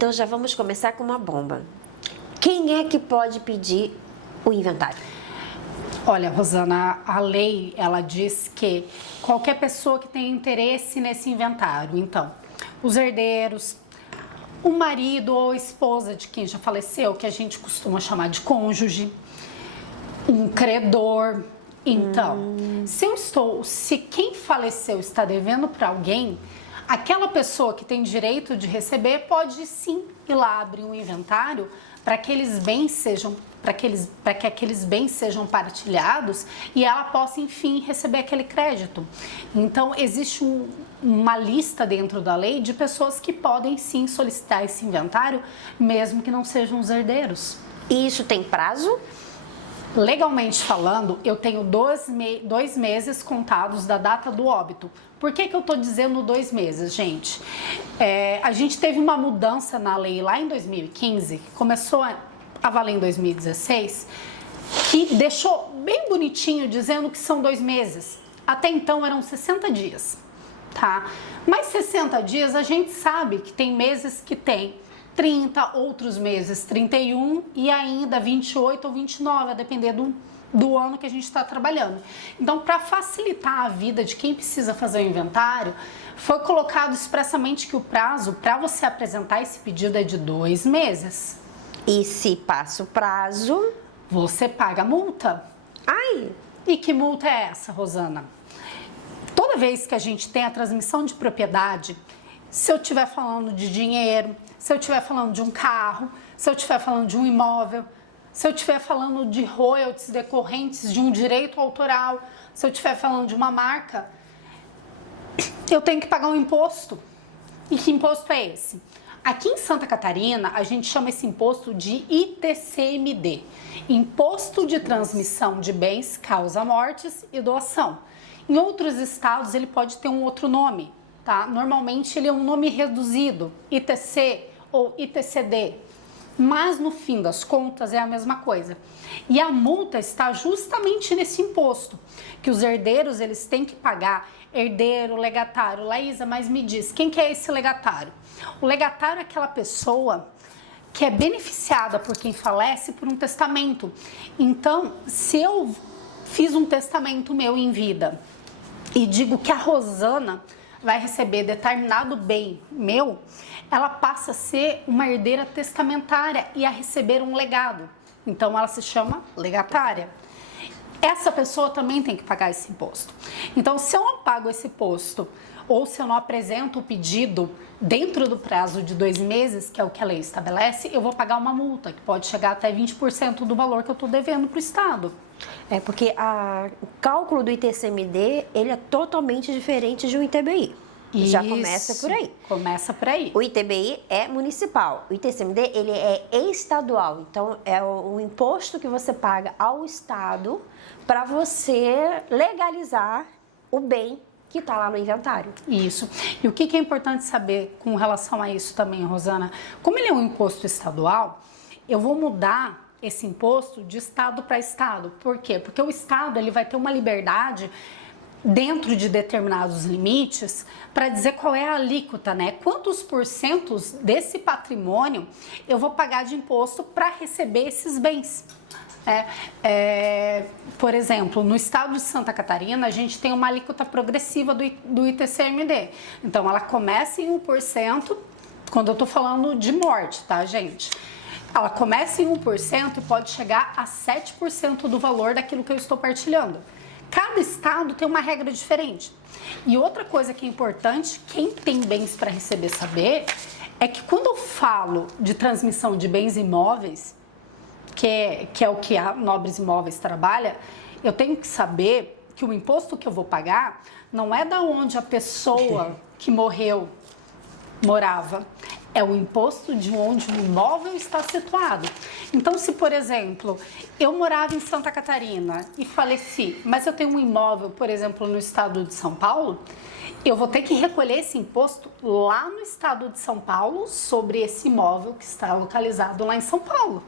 Então já vamos começar com uma bomba. Quem é que pode pedir o inventário? Olha, Rosana, a lei, ela diz que qualquer pessoa que tenha interesse nesse inventário, então, os herdeiros, o marido ou a esposa de quem já faleceu, que a gente costuma chamar de cônjuge, um credor. Então, se quem faleceu está devendo para alguém, aquela pessoa que tem direito de receber pode sim ir lá abrir um inventário para que aqueles bens sejam partilhados e ela possa, enfim, receber aquele crédito. Então, existe uma lista dentro da lei de pessoas que podem sim solicitar esse inventário, mesmo que não sejam os herdeiros. E isso tem prazo? Legalmente falando, eu tenho 2 meses contados da data do óbito. Por que eu estou dizendo 2 meses, gente? A gente teve uma mudança na lei lá em 2015, que começou a valer em 2016, que deixou bem bonitinho dizendo que são 2 meses. Até então eram 60 dias, tá? Mas 60 dias a gente sabe que tem meses que tem 30, outros meses 31 e ainda 28 ou 29, a depender do ano que a gente está trabalhando. Então, para facilitar a vida de quem precisa fazer o inventário, foi colocado expressamente que o prazo para você apresentar esse pedido é de 2 meses. E se passa o prazo? Você paga multa. Ai! E que multa é essa, Rosana? Toda vez que a gente tem a transmissão de propriedade, se eu estiver falando de dinheiro, se eu estiver falando de um carro, se eu estiver falando de um imóvel, se eu estiver falando de royalties decorrentes de um direito autoral, se eu estiver falando de uma marca, eu tenho que pagar um imposto. E que imposto é esse? Aqui em Santa Catarina, a gente chama esse imposto de ITCMD, Imposto de Transmissão de Bens, Causa Mortes e Doação. Em outros estados, ele pode ter um outro nome, tá? Normalmente, ele é um nome reduzido, ITC ou ITCD, mas no fim das contas é a mesma coisa. E a multa está justamente nesse imposto, que os herdeiros eles têm que pagar. Herdeiro, legatário. Laísa, mas me diz, quem que é esse legatário? O legatário é aquela pessoa que é beneficiada por quem falece por um testamento. Então, se eu fiz um testamento meu em vida e digo que a Rosana vai receber determinado bem meu, ela passa a ser uma herdeira testamentária e a receber um legado. Então, ela se chama legatária. Essa pessoa também tem que pagar esse imposto. Então, se eu não pago esse imposto ou se eu não apresento o pedido dentro do prazo de 2 meses, que é o que a lei estabelece, eu vou pagar uma multa, que pode chegar até 20% do valor que eu estou devendo para o Estado. É porque o cálculo do ITCMD, ele é totalmente diferente de um ITBI. Já começa por aí. Começa por aí. O ITBI é municipal, o ITCMD ele é estadual, então é o imposto que você paga ao Estado para você legalizar o bem que está lá no inventário. Isso. E o que é importante saber com relação a isso também, Rosana? Como ele é um imposto estadual, eu vou mudar esse imposto de estado para estado. Por quê? Porque o estado ele vai ter uma liberdade dentro de determinados limites para dizer qual é a alíquota, né? Quantos porcentos desse patrimônio eu vou pagar de imposto para receber esses bens. Por exemplo, no estado de Santa Catarina, a gente tem uma alíquota progressiva do ITCMD. Então, ela começa em 1%, quando eu estou falando de morte, tá, gente? Ela começa em 1% e pode chegar a 7% do valor daquilo que eu estou partilhando. Cada estado tem uma regra diferente. E outra coisa que é importante, quem tem bens para receber saber, é que quando eu falo de transmissão de bens imóveis, que é o que a Nobres Imóveis trabalha, eu tenho que saber que o imposto que eu vou pagar não é da onde a pessoa que morreu morava, é o imposto de onde o imóvel está situado. Então, se, por exemplo, eu morava em Santa Catarina e faleci, mas eu tenho um imóvel, por exemplo, no estado de São Paulo, eu vou ter que recolher esse imposto lá no estado de São Paulo sobre esse imóvel que está localizado lá em São Paulo.